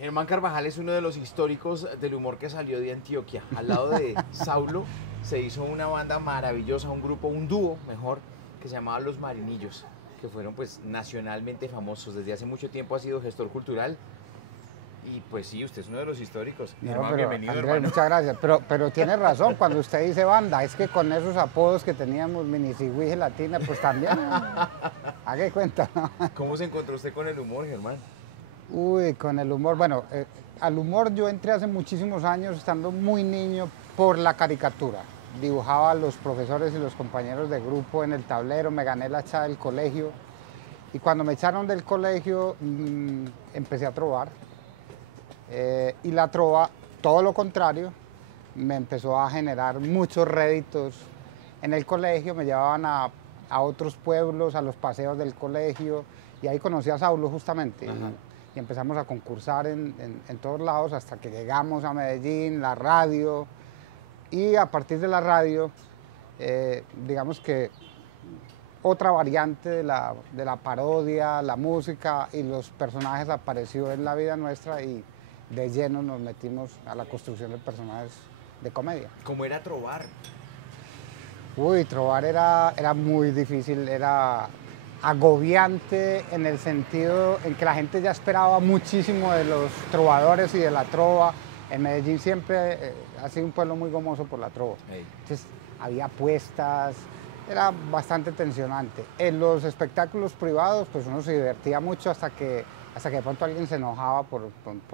Germán Carvajal es uno de los históricos del humor que salió de Antioquia. Al lado de Saulo se hizo una banda maravillosa, un grupo, un dúo mejor, que se llamaba Los Marinillos, que fueron pues nacionalmente famosos. Desde hace mucho tiempo ha sido gestor cultural. Y pues sí, usted es uno de los históricos. No, Germán, pero bienvenido, Andrés, hermano. muchas gracias. Pero tiene razón cuando usted dice banda, es que con esos apodos que teníamos, Minisigüi Gelatina, pues también, haga cuenta, ¿no? ¿Cómo se encontró usted con el humor, Germán? Uy, con el humor, bueno, al humor yo entré hace muchísimos años, estando muy niño, por la caricatura. Dibujaba a los profesores y los compañeros de grupo en el tablero, me gané la echada del colegio. Y cuando me echaron del colegio, empecé a trovar. Y la trova, todo lo contrario, me empezó a generar muchos réditos en el colegio, me llevaban a otros pueblos, a los paseos del colegio, y ahí conocí a Saulo justamente. Y empezamos a concursar en todos lados hasta que llegamos a Medellín, la radio, y a partir de la radio, digamos que otra variante de la parodia, la música y los personajes apareció en la vida nuestra y de lleno nos metimos a la construcción de personajes de comedia. ¿Cómo era trovar? Uy, trovar era muy difícil, era agobiante en el sentido en que la gente ya esperaba muchísimo de los trovadores y de la trova. En Medellín siempre ha sido un pueblo muy gomoso por la trova. Hey. Entonces había apuestas, era bastante tensionante. En los espectáculos privados pues uno se divertía mucho hasta que de pronto alguien se enojaba por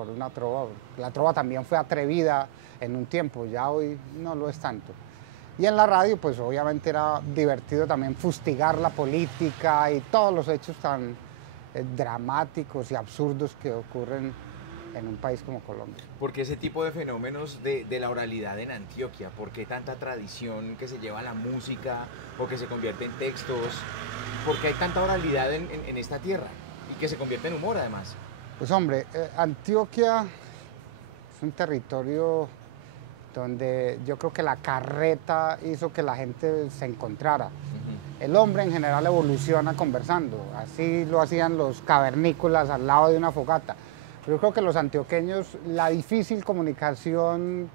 una trova. La trova también fue atrevida en un tiempo, ya hoy no lo es tanto. Y en la radio, pues obviamente era divertido también fustigar la política y todos los hechos tan dramáticos y absurdos que ocurren en un país como Colombia. ¿Por qué ese tipo de fenómenos de la oralidad en Antioquia? ¿Por qué tanta tradición que se lleva a la música o que se convierte en textos? ¿Por qué hay tanta oralidad en esta tierra y que se convierte en humor además? Pues hombre, Antioquia es un territorio donde yo creo que la carreta hizo que la gente se encontrara. El hombre en general evoluciona conversando, así lo hacían los cavernícolas al lado de una fogata. Pero yo creo que los antioqueños, la difícil comunicación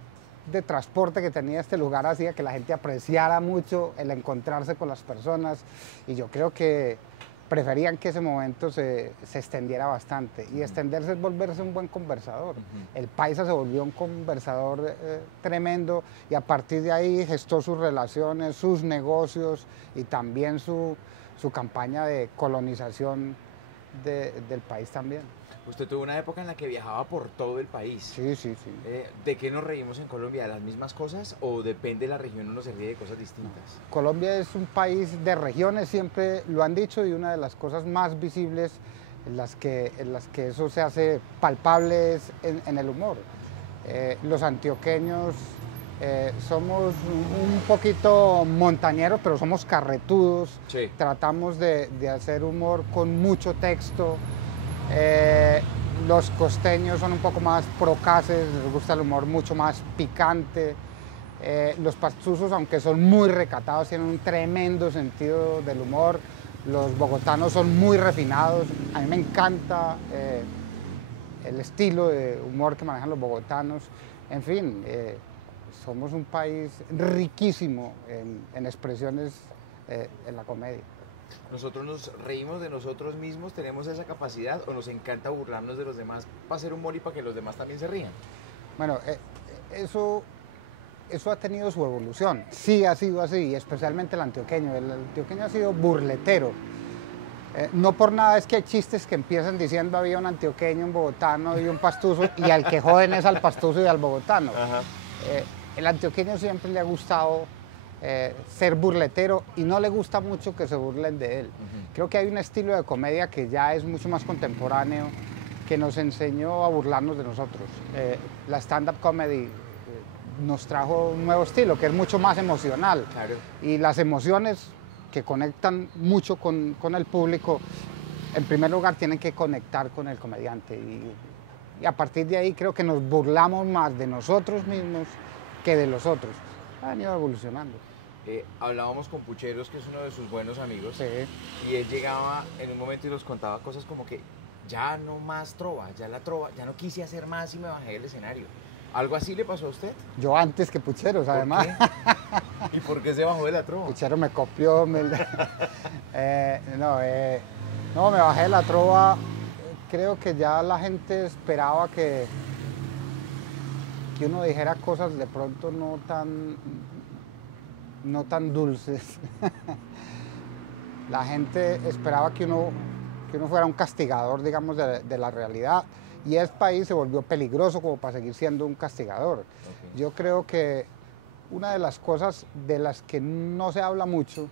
de transporte que tenía este lugar hacía que la gente apreciara mucho el encontrarse con las personas y yo creo que preferían que ese momento se extendiera bastante. Y extenderse es volverse un buen conversador. El paisa se volvió un conversador tremendo y a partir de ahí gestó sus relaciones, sus negocios y también su campaña de colonización del país también. Usted tuvo una época en la que viajaba por todo el país. Sí, sí, sí. ¿De qué nos reímos en Colombia? ¿De las mismas cosas o depende de la región uno se ríe de cosas distintas? No. Colombia es un país de regiones, siempre lo han dicho, y una de las cosas más visibles en las que eso se hace palpable es en el humor. Los antioqueños somos un poquito montañeros, pero somos carretudos. Sí. Tratamos de hacer humor con mucho texto. Los costeños son un poco más procaces, les gusta el humor mucho más picante. Los pastusos, aunque son muy recatados, tienen un tremendo sentido del humor. Los bogotanos son muy refinados. A mí me encanta el estilo de humor que manejan los bogotanos. En fin, somos un país riquísimo en expresiones en la comedia. ¿Nosotros nos reímos de nosotros mismos? ¿Tenemos esa capacidad o nos encanta burlarnos de los demás para hacer humor y para que los demás también se rían? Bueno, eso ha tenido su evolución. Sí ha sido así, especialmente el antioqueño. El antioqueño ha sido burletero. No por nada es que hay chistes que empiezan diciendo había un antioqueño, un bogotano y un pastuso, y al que joden es al pastuso y al bogotano. El antioqueño siempre le ha gustado ser burletero y no le gusta mucho que se burlen de él. Creo que hay un estilo de comedia que ya es mucho más contemporáneo, que nos enseñó a burlarnos de nosotros. La stand-up comedy nos trajo un nuevo estilo, que es mucho más emocional. Claro. Y las emociones que conectan mucho con el público, en primer lugar tienen que conectar con el comediante. Y a partir de ahí creo que nos burlamos más de nosotros mismos que de los otros. Han ido evolucionando. Hablábamos con Pucheros, que es uno de sus buenos amigos, Sí. y él llegaba en un momento y nos contaba cosas como que ya no más trova, ya no quise hacer más y me bajé del escenario. ¿Algo así le pasó a usted? Yo antes que Pucheros, además. ¿Qué? ¿Y por qué se bajó de la trova? Puchero me copió. No, me bajé de la trova. Creo que ya la gente esperaba que uno dijera cosas de pronto no tan dulces. La gente esperaba que uno fuera un castigador, digamos, de la realidad. Y el país se volvió peligroso como para seguir siendo un castigador. Okay. Yo creo que una de las cosas de las que no se habla mucho,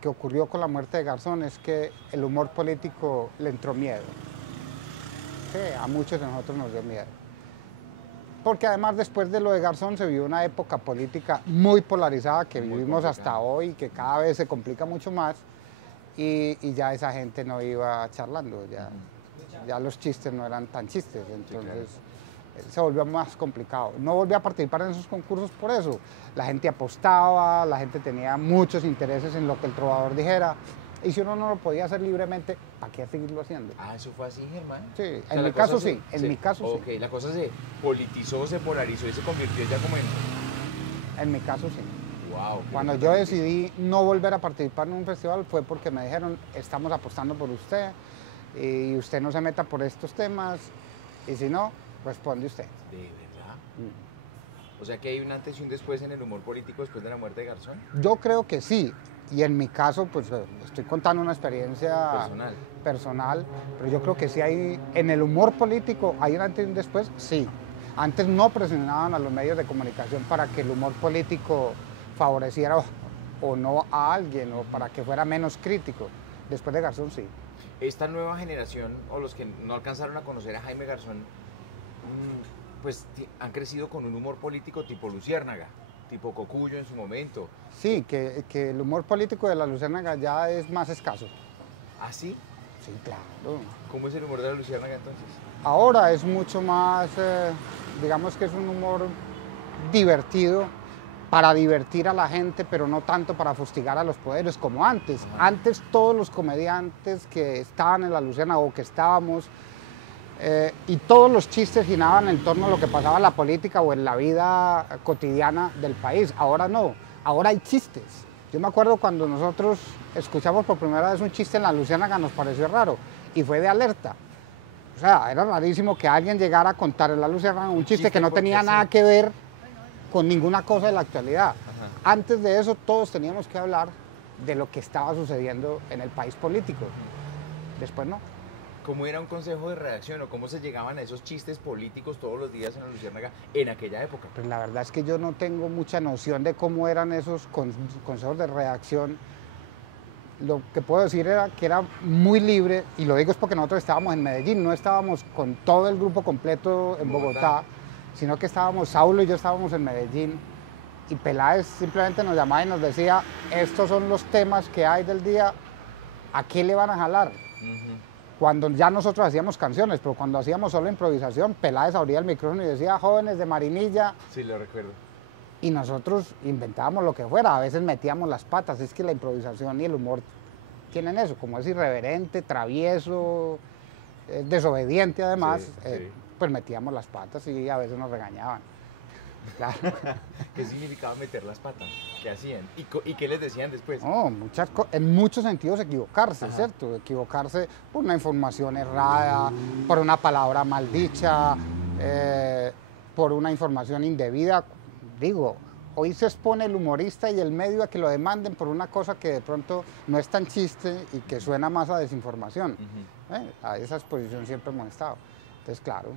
que ocurrió con la muerte de Garzón, es que el humor político le entró miedo. Sí, a muchos de nosotros nos dio miedo. Porque además después de lo de Garzón se vivió una época política muy polarizada que vivimos hasta hoy, que cada vez se complica mucho más, y ya esa gente no iba charlando, ya los chistes no eran tan chistes, entonces se volvió más complicado. No volví a participar en esos concursos por eso. La gente apostaba, la gente tenía muchos intereses en lo que el trovador dijera, y si uno no lo podía hacer libremente, ¿para qué seguirlo haciendo? Ah, ¿eso fue así, Germán? Sí, en mi caso sí, en mi caso sí. Ok, la cosa se politizó, se polarizó y se convirtió ya como En mi caso sí. Wow. Cuando yo decidí no volver a participar en un festival fue porque me dijeron, estamos apostando por usted y usted no se meta por estos temas y si no, responde usted. ¿De verdad? O sea que hay un antes y un después en el humor político después de la muerte de Garzón. Yo creo que sí. Y en mi caso, pues estoy contando una experiencia personal, pero yo creo que sí hay, en el humor político, hay un antes y un después, sí. Antes no presionaban a los medios de comunicación para que el humor político favoreciera o no a alguien o para que fuera menos crítico. Después de Garzón, sí. Esta nueva generación, o los que no alcanzaron a conocer a Jaime Garzón, pues han crecido con un humor político tipo Luciérnaga, tipo Cocuyo en su momento. Sí, que el humor político de la Luciérnaga ya es más escaso. ¿Ah, sí? Sí, claro. ¿Cómo es el humor de la Luciérnaga entonces? Ahora es mucho más, digamos que es un humor divertido para divertir a la gente, pero no tanto para fustigar a los poderes como antes. Ajá. Antes todos los comediantes que estaban en la Luciérnaga o que estábamos, y todos los chistes giraban en torno a lo que pasaba en la política o en la vida cotidiana del país. Ahora no, ahora hay chistes. Yo me acuerdo cuando nosotros escuchamos por primera vez un chiste en la Luciérnaga, nos pareció raro y fue de alerta. O sea, era rarísimo que alguien llegara a contar en la Luciérnaga un chiste que no tenía nada que ver con ninguna cosa de la actualidad. Ajá. Antes de eso todos teníamos que hablar de lo que estaba sucediendo en el país político. Después no. ¿Cómo era un consejo de redacción o cómo se llegaban a esos chistes políticos todos los días en la Luciérnaga en aquella época? Pues la verdad es que yo no tengo mucha noción de cómo eran esos consejos de redacción. Lo que puedo decir era que era muy libre, y lo digo es porque nosotros estábamos en Medellín, no estábamos con todo el grupo completo en Bogotá, sino que estábamos, Saulo y yo estábamos en Medellín, y Peláez simplemente nos llamaba y nos decía, estos son los temas que hay del día, ¿a qué le van a jalar? Cuando ya nosotros hacíamos canciones, pero cuando hacíamos solo improvisación, Peláez abría el micrófono y decía, jóvenes de Marinilla. Sí, lo recuerdo. Y nosotros inventábamos lo que fuera, a veces metíamos las patas, es que la improvisación y el humor tienen eso, como es irreverente, travieso, desobediente además, sí. Pues metíamos las patas y a veces nos regañaban. Claro. ¿Qué significaba meter las patas? ¿Qué hacían? ¿Y qué les decían después? No, en muchos sentidos equivocarse, ajá, ¿cierto? Equivocarse por una información errada, por una palabra mal dicha, por una información indebida. Digo, hoy se expone el humorista y el medio a que lo demanden por una cosa que de pronto no es tan chiste y que suena más a desinformación. A esa exposición siempre hemos estado. Entonces, claro,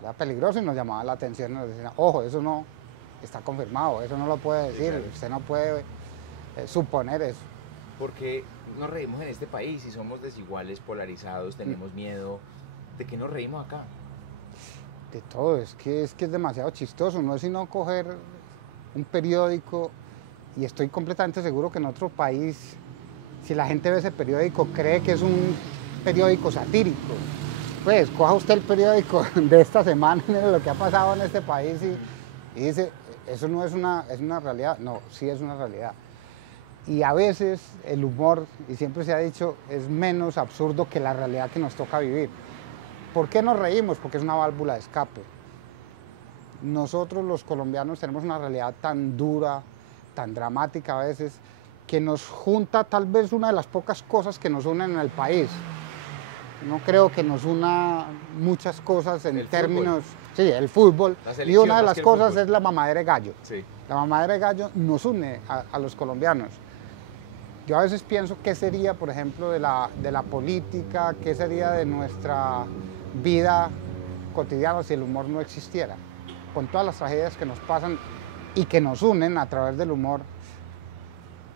era peligroso y nos llamaba la atención y nos decían, ojo, eso no está confirmado, eso no lo puede decir, sí, claro, usted no puede suponer eso. Porque nos reímos en este país y somos desiguales, polarizados, tenemos miedo. ¿De qué nos reímos acá? De todo, es que es demasiado chistoso, no es sino coger un periódico, y estoy completamente seguro que en otro país, si la gente ve ese periódico, cree que es un periódico satírico. Pues coja usted el periódico de esta semana, lo que ha pasado en este país y dice, eso no es una realidad. No, sí es una realidad. Y a veces el humor, y siempre se ha dicho, es menos absurdo que la realidad que nos toca vivir. ¿Por qué nos reímos? Porque es una válvula de escape. Nosotros los colombianos tenemos una realidad tan dura, tan dramática a veces, que nos junta tal vez una de las pocas cosas que nos unen en el país. No creo que nos una muchas cosas en términos... Sí, el fútbol. Y una de las cosas es la mamadera de gallo. Sí. La mamadera de gallo nos une a los colombianos. Yo a veces pienso qué sería, por ejemplo, de la política, qué sería de nuestra vida cotidiana si el humor no existiera. Con todas las tragedias que nos pasan y que nos unen a través del humor,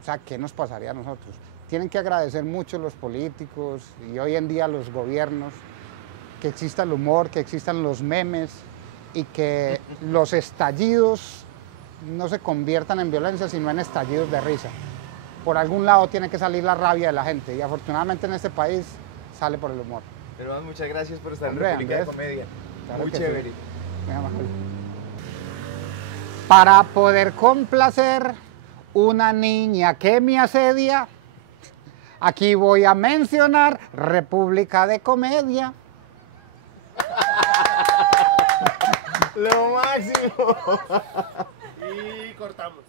o sea, ¿qué nos pasaría a nosotros? Tienen que agradecer mucho los políticos y hoy en día los gobiernos que exista el humor, que existan los memes y que los estallidos no se conviertan en violencia, sino en estallidos de risa. Por algún lado tiene que salir la rabia de la gente y afortunadamente en este país sale por el humor. Hermano, muchas gracias por estar Hombre, en República de Andrés, Comedia. claro Muy que chévere. sí. Muy amable. Para poder complacer una niña que me asedia, aquí voy a mencionar República de Comedia. Lo máximo. Y cortamos.